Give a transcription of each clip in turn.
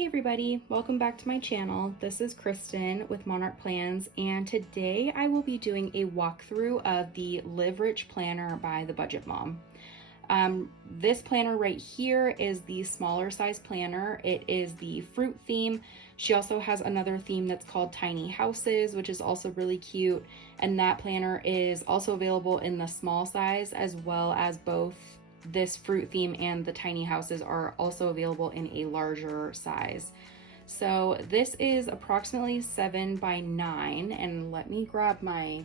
Hey everybody, welcome back to my channel. This is Kristen with Monarch Plans, and today I will be doing a walkthrough of the Live Rich Planner by the Budget Mom. This planner right here is the smaller size planner. It is the fruit theme. She also has another theme that's called Tiny Houses, which is also really cute. And that planner is also available in the small size, as well as both this fruit theme and the tiny houses are also available in a larger size. So this is approximately 7 by 9, and let me grab I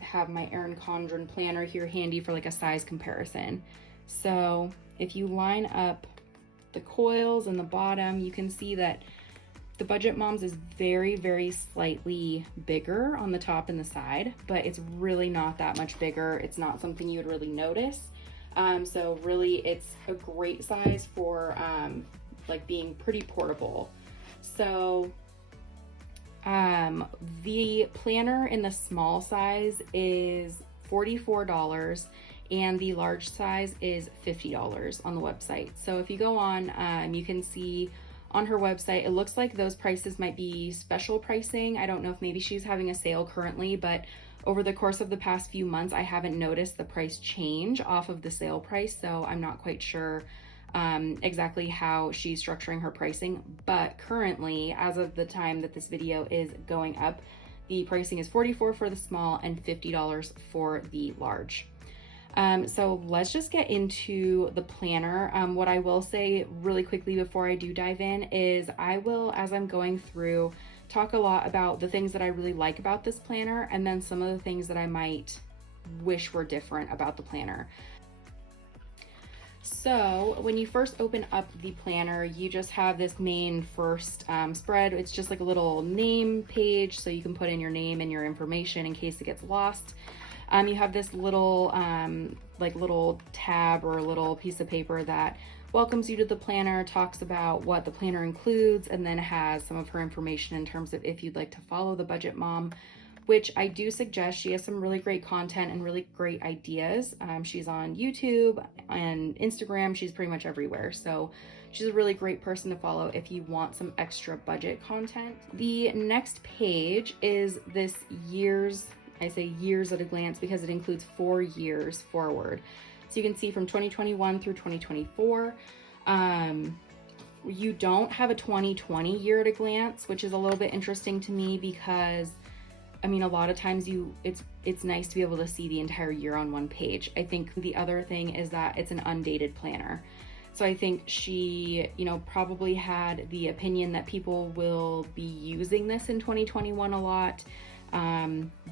have my Erin Condren planner here handy for like a size comparison. So if you line up the coils and the bottom, you can see that the Budget Mom's is very, very slightly bigger on the top and the side, but it's really not that much bigger. It's not something you would really notice. So really it's a great size for like being pretty portable. So the planner in the small size is $44 and the large size is $50 on the website. So if you go on, you can see on her website, it looks like those prices might be special pricing. I don't know if maybe she's having a sale currently, but over the course of the past few months, I haven't noticed the price change off of the sale price, so I'm not quite sure exactly how she's structuring her pricing. But currently, as of the time that this video is going up, the pricing is $44 for the small and $50 for the large. So let's just get into the planner. What I will say really quickly before I do dive in is I will, as I'm going through, talk a lot about the things that I really like about this planner and then some of the things that I might wish were different about the planner. So when you first open up the planner, you just have this main first spread. It's just like a little name page, so you can put in your name and your information in case it gets lost. You have this little little tab or a little piece of paper that welcomes you to the planner, talks about what the planner includes, and then has some of her information in terms of if you'd like to follow the Budget Mom, which I do suggest. She has some really great content and really great ideas. She's on YouTube and Instagram. She's pretty much everywhere. So she's a really great person to follow if you want some extra budget content. The next page is this years, I say years at a glance because it includes 4 years forward. So you can see from 2021 through 2024. You don't have a 2020 year at a glance, which is a little bit interesting to me because I mean, a lot of times it's nice to be able to see the entire year on one page. I think the other thing is that it's an undated planner. So I think she, probably had the opinion that people will be using this in 2021 a lot.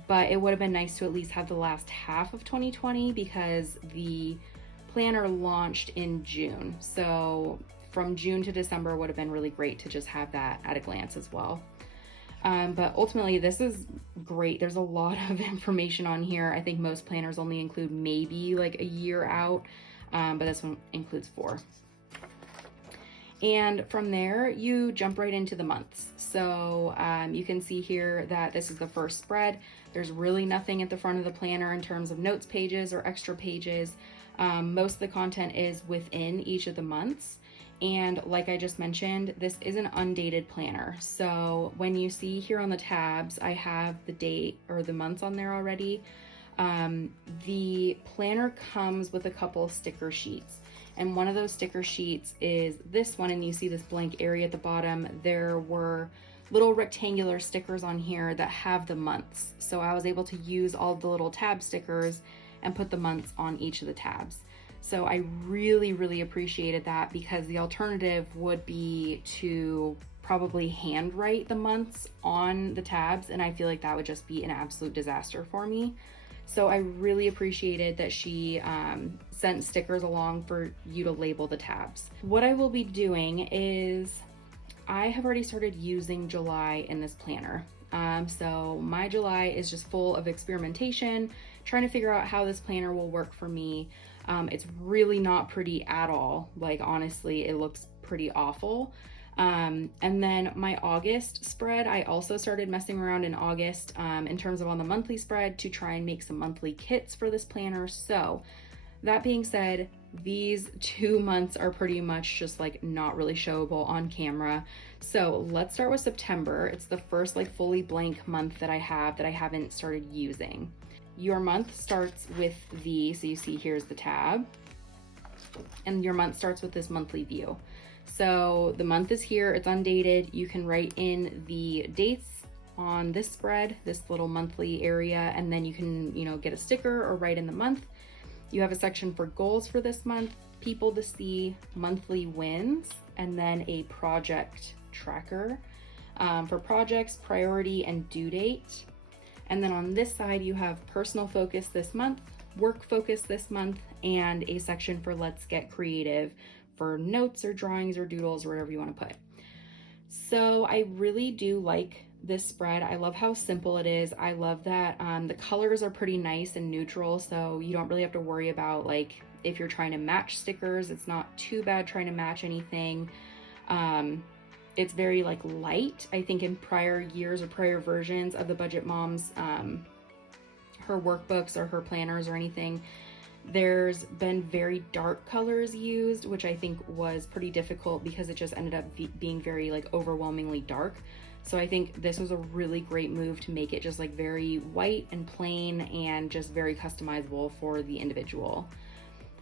But it would have been nice to at least have the last half of 2020 because the planner launched in June. So from June to December would have been really great to just have that at a glance as well. But ultimately this is great. There's a lot of information on here. I think most planners only include maybe like a year out, but this one includes 4. And from there, you jump right into the months. So you can see here that this is the first spread. There's really nothing at the front of the planner in terms of notes pages or extra pages. Most of the content is within each of the months. And like I just mentioned, this is an undated planner. So when you see here on the tabs, I have the date or the months on there already. The planner comes with a couple sticker sheets. And one of those sticker sheets is this one, and you see this blank area at the bottom. There were little rectangular stickers on here that have the months. So I was able to use all the little tab stickers and put the months on each of the tabs. So I really, really appreciated that because the alternative would be to probably handwrite the months on the tabs, and I feel like that would just be an absolute disaster for me. So I really appreciated that she sent stickers along for you to label the tabs. What I will be doing is I have already started using July in this planner. So my July is just full of experimentation, trying to figure out how this planner will work for me. It's really not pretty at all. Like honestly, it looks pretty awful. And then my August spread, I also started messing around in August in terms of on the monthly spread to try and make some monthly kits for this planner. So that being said, these 2 months are pretty much just like not really showable on camera. So let's start with September. It's the first like fully blank month that I haven't started using. Your month starts with so you see here's the tab, and your month starts with this monthly view. So the month is here, it's undated. You can write in the dates on this spread, this little monthly area, and then you can, get a sticker or write in the month. You have a section for goals for this month, people to see, monthly wins, and then a project tracker for projects, priority, and due date. And then on this side, you have personal focus this month, work focus this month, and a section for let's get creative for notes or drawings or doodles or whatever you want to put. So I really do like this spread. I love how simple it is. I love that the colors are pretty nice and neutral, so you don't really have to worry about like if you're trying to match stickers. It's not too bad trying to match anything. It's very like light. I think in prior years or prior versions of the Budget Moms, her workbooks or her planners or anything, there's been very dark colors used, which I think was pretty difficult because it just ended up being very like overwhelmingly dark. So I think this was a really great move to make it just like very white and plain and just very customizable for the individual.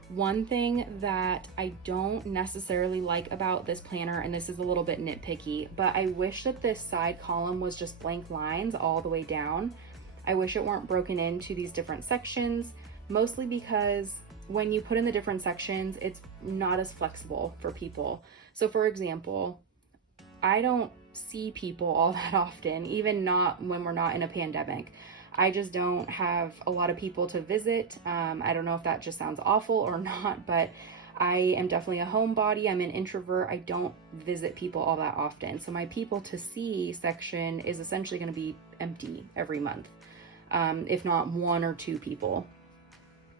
One thing that I don't necessarily like about this planner, and this is a little bit nitpicky, but I wish that this side column was just blank lines all the way down. I wish it weren't broken into these different sections, mostly because when you put in the different sections, it's not as flexible for people. So for example, I don't see people all that often, even not when we're not in a pandemic. I just don't have a lot of people to visit. I don't know if that just sounds awful or not, but I am definitely a homebody. I'm an introvert. I don't visit people all that often. So my people to see section is essentially going to be empty every month, if not 1 or 2 people.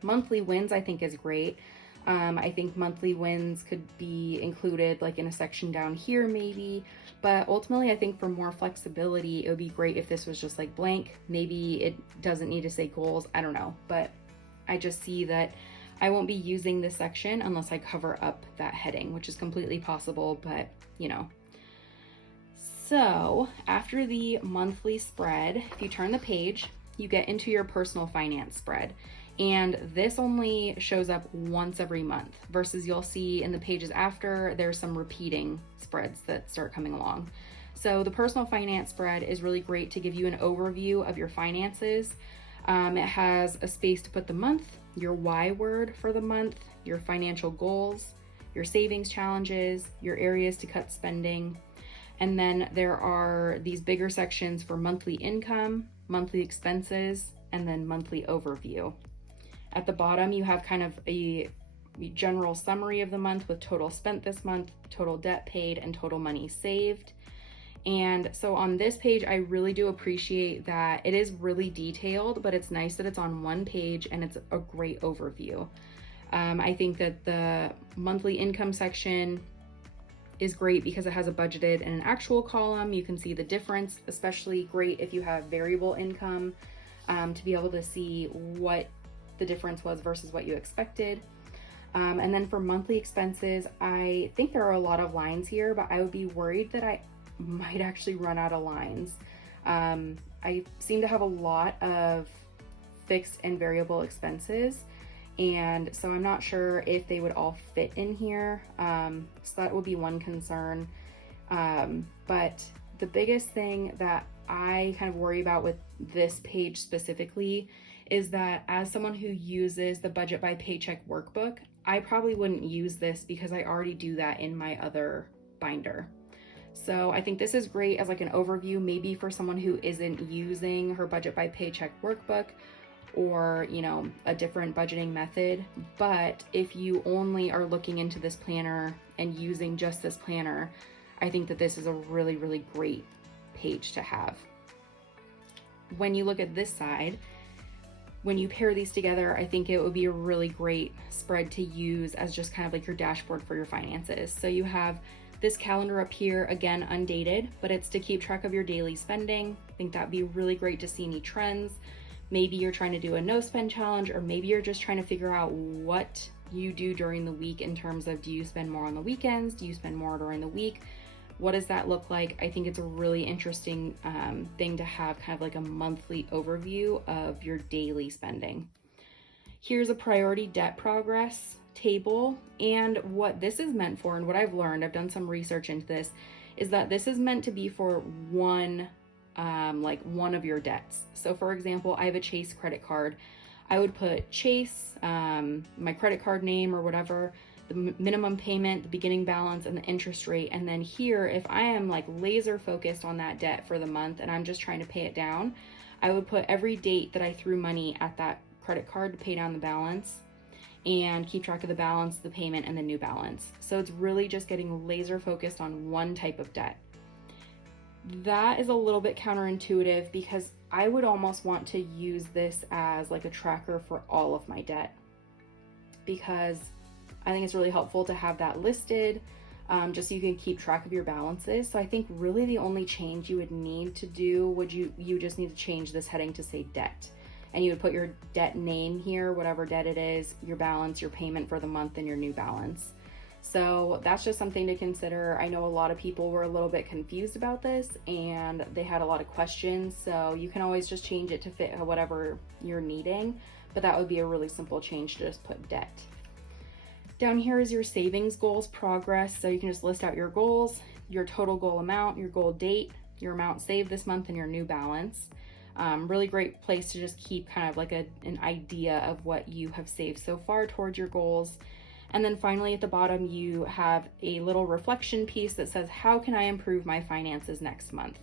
Monthly wins I think is great. I think monthly wins could be included like in a section down here maybe, but ultimately I think for more flexibility, it would be great if this was just like blank. Maybe it doesn't need to say goals, I don't know, but I just see that I won't be using this section unless I cover up that heading, which is completely possible, but So after the monthly spread, if you turn the page, you get into your personal finance spread. And this only shows up once every month versus you'll see in the pages after, there's some repeating spreads that start coming along. So the personal finance spread is really great to give you an overview of your finances. It has a space to put the month, your why word for the month, your financial goals, your savings challenges, your areas to cut spending. And then there are these bigger sections for monthly income, monthly expenses, and then monthly overview. At the bottom, you have kind of a general summary of the month with total spent this month, total debt paid, and total money saved. And so on this page, I really do appreciate that it is really detailed, but it's nice that it's on one page and it's a great overview. I think that the monthly income section is great because it has a budgeted and an actual column. You can see the difference, especially great if you have variable income, to be able to see what the difference was versus what you expected. And then for monthly expenses, I think there are a lot of lines here, but I would be worried that I might actually run out of lines. I seem to have a lot of fixed and variable expenses, and so I'm not sure if they would all fit in here. So that would be one concern. But the biggest thing that I kind of worry about with this page specifically is that as someone who uses the Budget by Paycheck workbook, I probably wouldn't use this because I already do that in my other binder. So I think this is great as like an overview, maybe for someone who isn't using her Budget by Paycheck workbook or, a different budgeting method. But if you only are looking into this planner and using just this planner, I think that this is a really, really great page to have. When you look at this side, when you pair these together, I think it would be a really great spread to use as just kind of like your dashboard for your finances. So you have this calendar up here, again, undated, but it's to keep track of your daily spending. I think that'd be really great to see any trends. Maybe you're trying to do a no spend challenge, or maybe you're just trying to figure out what you do during the week in terms of, do you spend more on the weekends? Do you spend more during the week? What does that look like? I think it's a really interesting thing to have kind of like a monthly overview of your daily spending. Here's a priority debt progress table. And what this is meant for, and what I've learned, I've done some research into this, is that this is meant to be for one of your debts. So for example, I have a Chase credit card. I would put Chase, my credit card name or whatever, the minimum payment, the beginning balance, and the interest rate. And then here, if I am like laser focused on that debt for the month and I'm just trying to pay it down, I would put every date that I threw money at that credit card to pay down the balance and keep track of the balance, the payment, and the new balance. So it's really just getting laser focused on one type of debt. That is a little bit counterintuitive because I would almost want to use this as like a tracker for all of my debt, because I think it's really helpful to have that listed, just so you can keep track of your balances. So I think really the only change you would need to do you just need to change this heading to say debt, and you would put your debt name here, whatever debt it is, your balance, your payment for the month, and your new balance. So that's just something to consider. I know a lot of people were a little bit confused about this and they had a lot of questions. So you can always just change it to fit whatever you're needing, but that would be a really simple change to just put debt. Down here is your savings goals progress. So you can just list out your goals, your total goal amount, your goal date, your amount saved this month, and your new balance. Really great place to just keep kind of like an idea of what you have saved so far towards your goals. And then finally at the bottom, you have a little reflection piece that says, how can I improve my finances next month?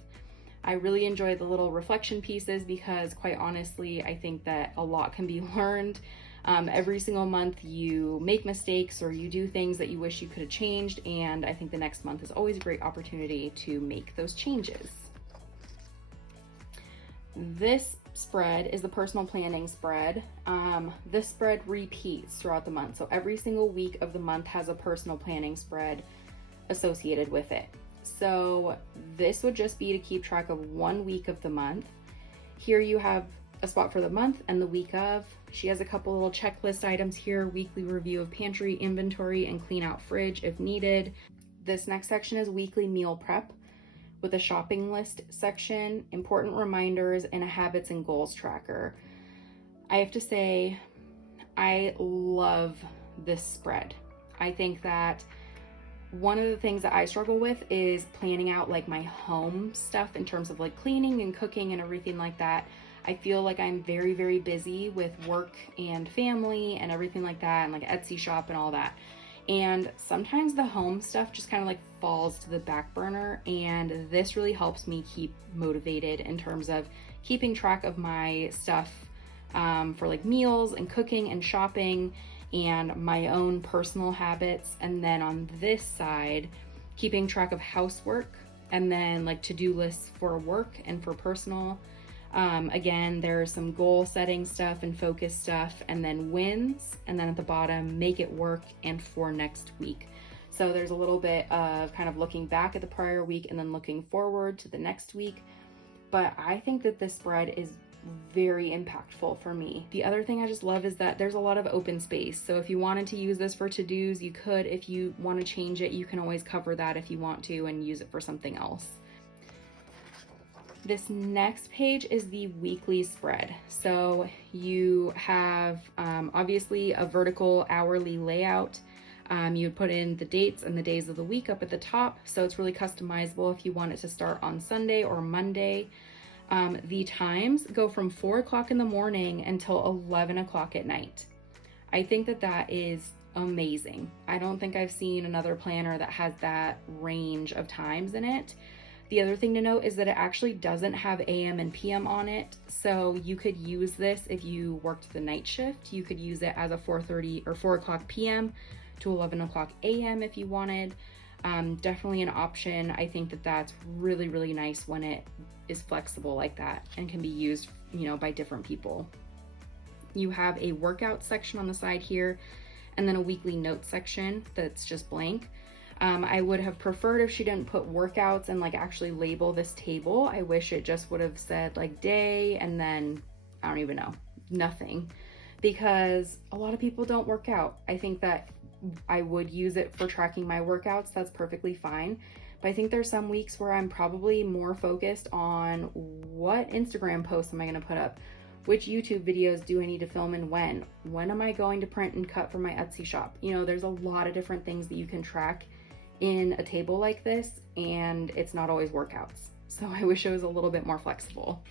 I really enjoy the little reflection pieces because quite honestly, I think that a lot can be learned. Every single month you make mistakes or you do things that you wish you could have changed. And I think the next month is always a great opportunity to make those changes. This spread is the personal planning spread. This spread repeats throughout the month. So every single week of the month has a personal planning spread associated with it. So this would just be to keep track of 1 week of the month. Here you have a spot for the month and the week of. She has a couple little checklist items here: weekly review of pantry inventory and clean out fridge if needed. This next section is weekly meal prep with a shopping list section, important reminders, and a habits and goals tracker. I have to say, I love this spread. I think that one of the things that I struggle with is planning out like my home stuff in terms of like cleaning and cooking and everything like that. I feel like I'm very, very busy with work and family and everything like that, and like Etsy shop and all that. And sometimes the home stuff just kind of like falls to the back burner, and this really helps me keep motivated in terms of keeping track of my stuff for like meals and cooking and shopping and my own personal habits. And then on this side, keeping track of housework and then like to-do lists for work and for personal. Again, there's some goal setting stuff and focus stuff, and then wins, and then at the bottom, make it work and for next week. So there's a little bit of kind of looking back at the prior week and then looking forward to the next week. But I think that this spread is very impactful for me. The other thing I just love is that there's a lot of open space. So if you wanted to use this for to-dos, you could. If you want to change it, you can always cover that if you want to and use it for something else. This next page is the weekly spread. So you have obviously a vertical hourly layout. You put in the dates and the days of the week up at the top. So it's really customizable if you want it to start on Sunday or Monday. The times go from 4 o'clock in the morning until 11 o'clock at night. I think that that is amazing. I don't think I've seen another planner that has that range of times in it. The other thing to note is that it actually doesn't have AM and PM on it. So you could use this if you worked the night shift. You could use it as a 4:30 or 4 o'clock PM to 11 o'clock AM if you wanted. Definitely an option. I think that that's really, really nice when it is flexible like that and can be used, by different people. You have a workout section on the side here, and then a weekly notes section that's just blank. I would have preferred if she didn't put workouts and like actually label this table. I wish it just would have said like day and then I don't even know, nothing, because a lot of people don't work out. I think that I would use it for tracking my workouts. That's perfectly fine. But I think there's some weeks where I'm probably more focused on what Instagram posts am I going to put up? Which YouTube videos do I need to film and when? When am I going to print and cut for my Etsy shop? You know, there's a lot of different things that you can track in a table like this, and it's not always workouts. So I wish it was a little bit more flexible.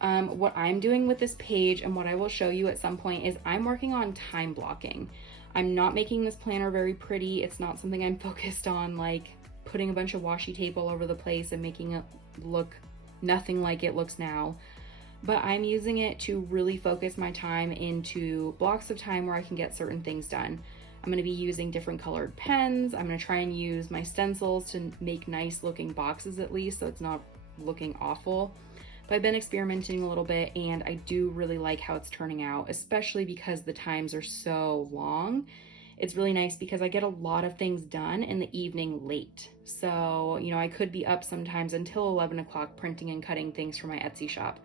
What I'm doing with this page and what I will show you at some point is I'm working on time blocking. I'm not making this planner very pretty. It's not something I'm focused on, like putting a bunch of washi tape all over the place and making it look nothing like it looks now. But I'm using it to really focus my time into blocks of time where I can get certain things done. I'm going to be using different colored pens. I'm going to try and use my stencils to make nice looking boxes at least, so it's not looking awful. But I've been experimenting a little bit, and I do really like how it's turning out, especially because the times are so long. It's really nice because I get a lot of things done in the evening late. So, you know, I could be up sometimes until 11 o'clock printing and cutting things for my Etsy shop.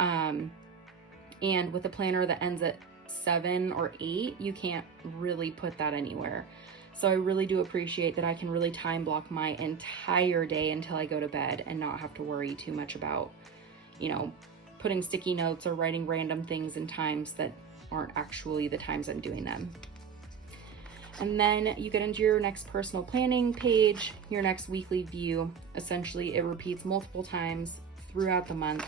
And with a planner that ends at 7 or 8, you can't really put that anywhere. So I really do appreciate that I can really time block my entire day until I go to bed and not have to worry too much about, you know, putting sticky notes or writing random things in times that aren't actually the times I'm doing them. And then you get into your next personal planning page, your next weekly view. Essentially, it repeats multiple times throughout the month.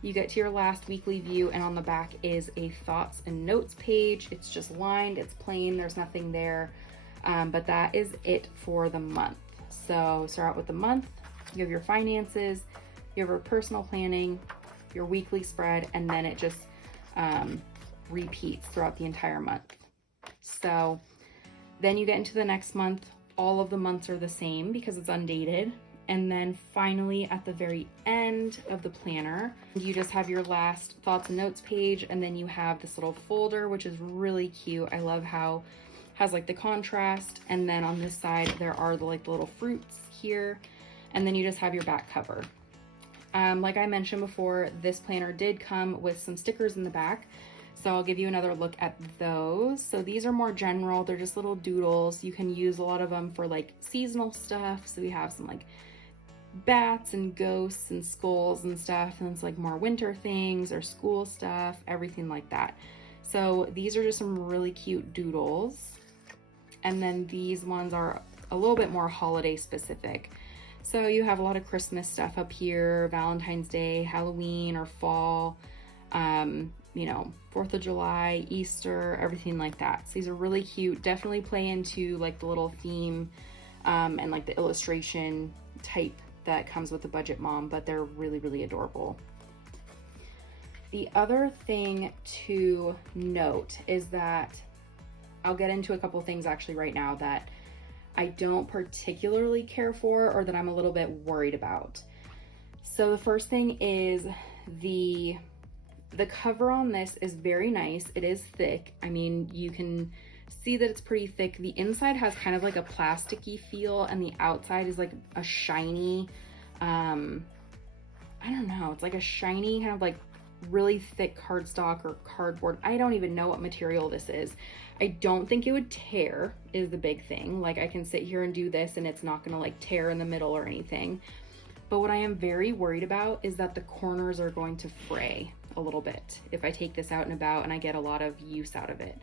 You get to your last weekly view, and on the back is a thoughts and notes page. It's just lined, it's plain, there's nothing there. But that is it for the month. So start out with the month, you have your finances, you have your personal planning, your weekly spread, and then it just repeats throughout the entire month. So then you get into the next month. All of the months are the same because it's undated. And then finally at the very end of the planner, you just have your last thoughts and notes page, and then you have this little folder, which is really cute. I love how it has like the contrast, and then on this side there are the little fruits here, and then you just have your back cover. Like I mentioned before, this planner did come with some stickers in the back, so I'll give you another look at those. So these are more general, they're just little doodles. You can use a lot of them for like seasonal stuff. So we have some like bats and ghosts and skulls and stuff, and it's like more winter things or school stuff, everything like that. So these are just some really cute doodles. And then these ones are a little bit more holiday specific. So you have a lot of Christmas stuff up here, Valentine's Day, Halloween or fall, you know, 4th of July, Easter, everything like that. So these are really cute. Definitely play into like the little theme and like the illustration type that comes with the Budget Mom, but they're really, really adorable. The other thing to note is that I'll get into a couple things actually right now that I don't particularly care for or that I'm a little bit worried about. So the first thing is the cover on this is very nice. It is thick. I mean, you can see that it's pretty thick. The inside has kind of like a plasticky feel, and the outside is like a shiny, I don't know, it's like a shiny kind of like really thick cardstock or cardboard. I don't even know what material this is. I don't think it would tear is the big thing. Like I can sit here and do this and it's not gonna like tear in the middle or anything. But what I am very worried about is that the corners are going to fray a little bit if I take this out and about and I get a lot of use out of it.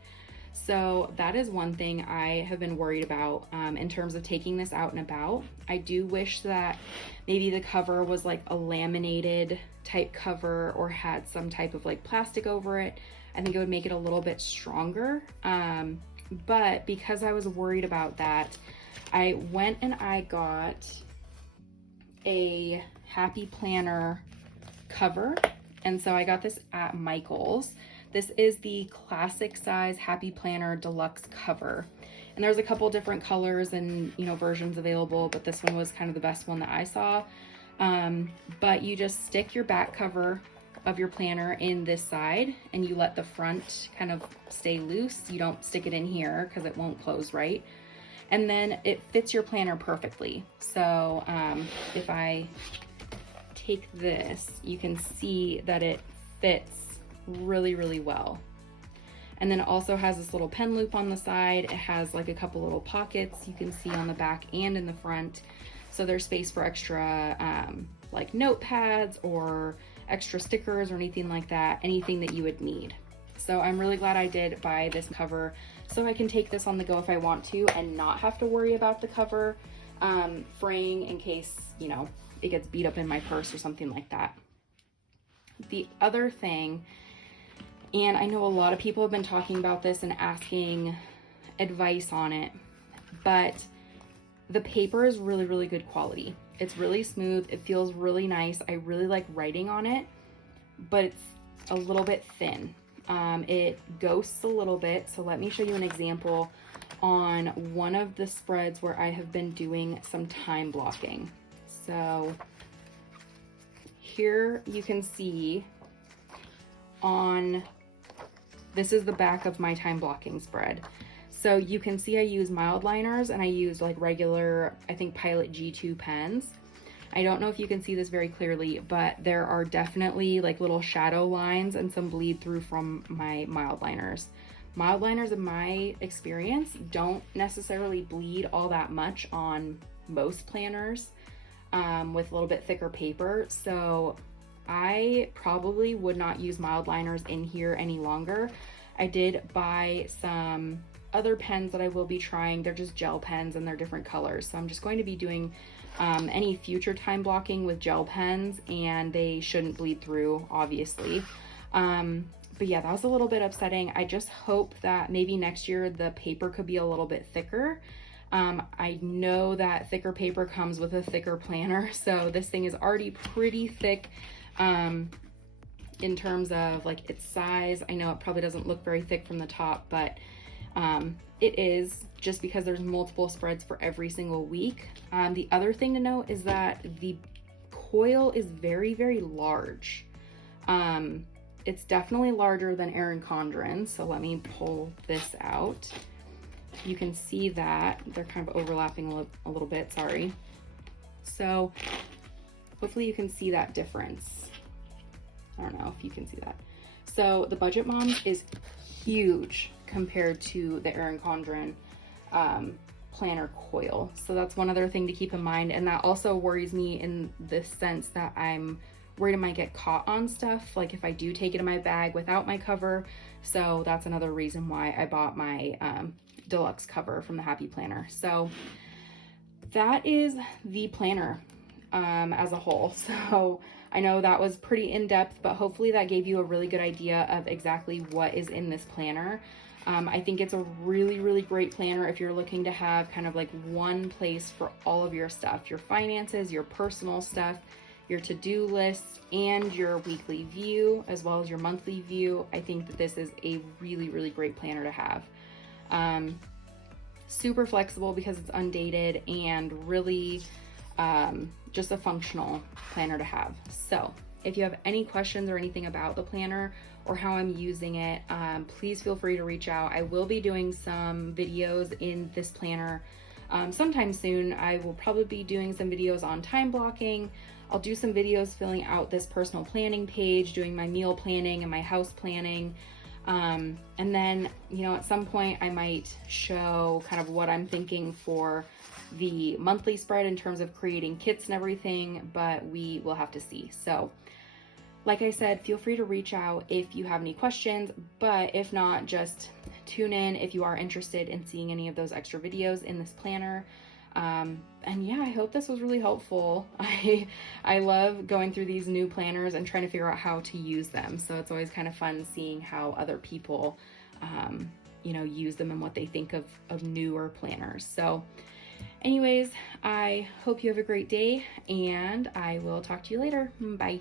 So that is one thing I have been worried about in terms of taking this out and about. I do wish that maybe the cover was like a laminated type cover or had some type of like plastic over it. I think it would make it a little bit stronger. But because I was worried about that, I went and I got a Happy Planner cover. And so I got this at Michael's. This is the classic size Happy Planner deluxe cover. And there's a couple different colors and, you know, versions available, but this one was kind of the best one that I saw. But you just stick your back cover of your planner in this side and you let the front kind of stay loose. You don't stick it in here because it won't close right. And then it fits your planner perfectly. So if I take this, you can see that it fits really, really well. And then it also has this little pen loop on the side. It has like a couple little pockets you can see on the back and in the front. So there's space for extra like notepads or extra stickers or anything like that, anything that you would need. So I'm really glad I did buy this cover so I can take this on the go if I want to and not have to worry about the cover fraying in case, you know, it gets beat up in my purse or something like that. The other thing, and I know a lot of people have been talking about this and asking advice on it, but the paper is really, really good quality. It's really smooth. It feels really nice. I really like writing on it, but it's a little bit thin. It ghosts a little bit. So let me show you an example on one of the spreads where I have been doing some time blocking. So here you can see this is the back of my time blocking spread. So you can see I use mild liners and I use like regular, I think Pilot G2 pens. I don't know if you can see this very clearly, but there are definitely like little shadow lines and some bleed through from my mild liners. Mild liners, in my experience, don't necessarily bleed all that much on most planners with a little bit thicker paper. So I probably would not use mild liners in here any longer. I did buy some other pens that I will be trying. They're just gel pens and they're different colors. So I'm just going to be doing any future time blocking with gel pens, and they shouldn't bleed through, obviously. But yeah, that was a little bit upsetting. I just hope that maybe next year the paper could be a little bit thicker. I know that thicker paper comes with a thicker planner, so this thing is already pretty thick in terms of like its size. I know it probably doesn't look very thick from the top, but it is, just because there's multiple spreads for every single week. The other thing to note is that the coil is very, very large. It's definitely larger than Erin Condren. So let me pull this out. You can see that they're kind of overlapping a little bit, sorry. So hopefully you can see that difference. I don't know if you can see that. So the Budget Moms is huge compared to the Erin Condren planner coil. So that's one other thing to keep in mind. And that also worries me in the sense that I'm worried it might get caught on stuff, like if I do take it in my bag without my cover. So that's another reason why I bought my deluxe cover from the Happy Planner. So that is the planner as a whole. So I know that was pretty in-depth, but hopefully that gave you a really good idea of exactly what is in this planner. I think it's a really, really great planner if you're looking to have kind of like one place for all of your stuff, your finances, your personal stuff, your to-do lists, and your weekly view, as well as your monthly view. I think that this is a really, really great planner to have. Super flexible because it's undated, and really just a functional planner to have. So if you have any questions or anything about the planner or how I'm using it, please feel free to reach out. I will be doing some videos in this planner sometime soon. I will probably be doing some videos on time blocking. I'll do some videos filling out this personal planning page, doing my meal planning and my house planning. And then, you know, at some point I might show kind of what I'm thinking for the monthly spread in terms of creating kits and everything, but we will have to see. So like I said, feel free to reach out if you have any questions, but if not, just tune in if you are interested in seeing any of those extra videos in this planner. And yeah, I hope this was really helpful. I love going through these new planners and trying to figure out how to use them. So it's always kind of fun seeing how other people, you know, use them and what they think of newer planners. So anyways, I hope you have a great day, and I will talk to you later. Bye.